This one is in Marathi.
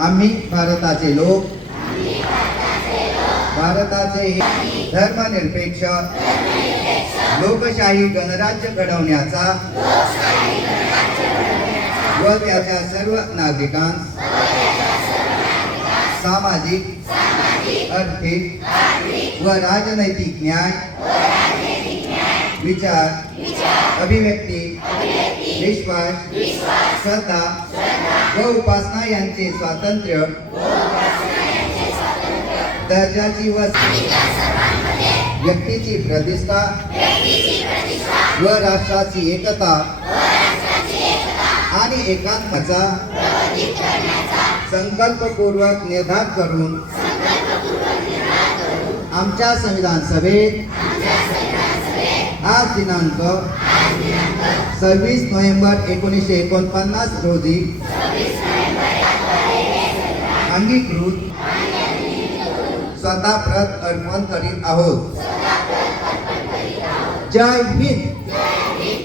आम्ही भारताचे लोक. भारताचे धर्मनिरपेक्ष. लोकशाही गणराज्य घडवण्याचा. व त्याच्या सर्व नागरिकांस. सामाजिक आर्थिक व राजनैतिक न्याय. विचार अभिव्यक्ती. विश्वास श्रद्धा व उपासना यांचे स्वातंत्र्य. दर्जाची व व्यक्तीची प्रतिष्ठा. व राष्ट्राची एकता. आणि एकात्मचा संकल्पपूर्वक निर्धार करून आमच्या संविधान सभेत आज दिनांक सव्वीस नोव्हेंबर एकोणीसशे एकोणपन्नास रोजी अंगीकृत स्वतः प्रत अर्पण करीत आहोत. जय हिंद.